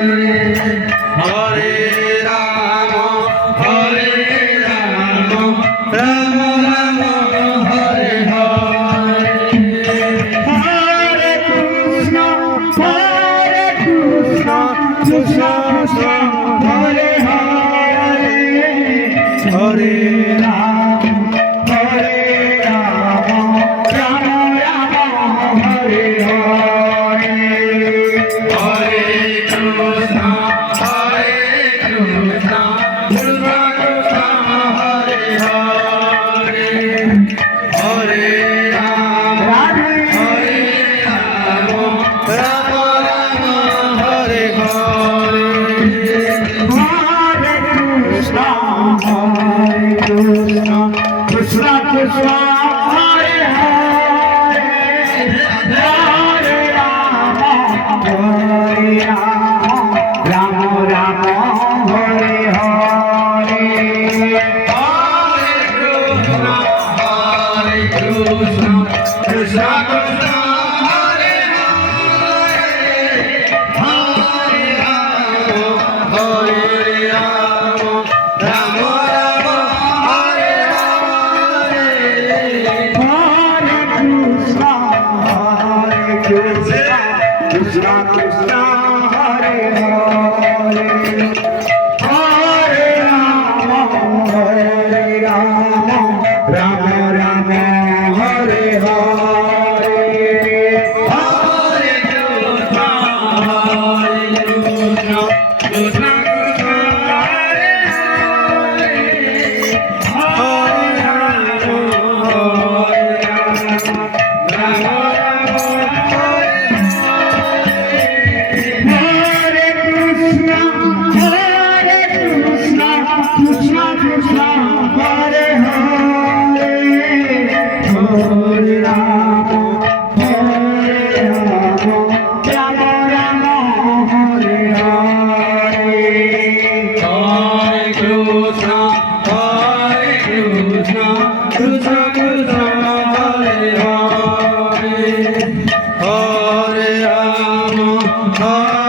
Hare Rama, Hare Rama, Rama Rama, Hare Hare. Hare Krishna, Krishna Krishna, Hare Hare, Hare Rama, Hare Rama, Rama Rama, Hare Hare. Hare Krishna, Krishna Krishna, Hare Hare, Hare Rama, Hare Rama, Rama Rama, Hare Hare. Hare Krishna, Krishna Krishna, Hare Hare, Hare Rama, Hare Rama, Rama Rama, Hare Hare. Hare Krishna, Krishna Krishna, Hare Hare, Hare Rama, Hare Rama, Rama Rama, Hare Hare. Hare Krishna, Krishna Krishna, Hare Hare, Hare Rama, Rama Rama, Hare Hare. Hare Krishna, Krishna Krishna, Hare Hare, Hare Rama, Rama Rama, Hare Hare. Krishna, Krishna Krishna, Hare Hare, Hare Rama, Rama Rama, Hare Hare. Hare Krishna, Krishna Krishna, Hare Hare, Hare Rama, Hare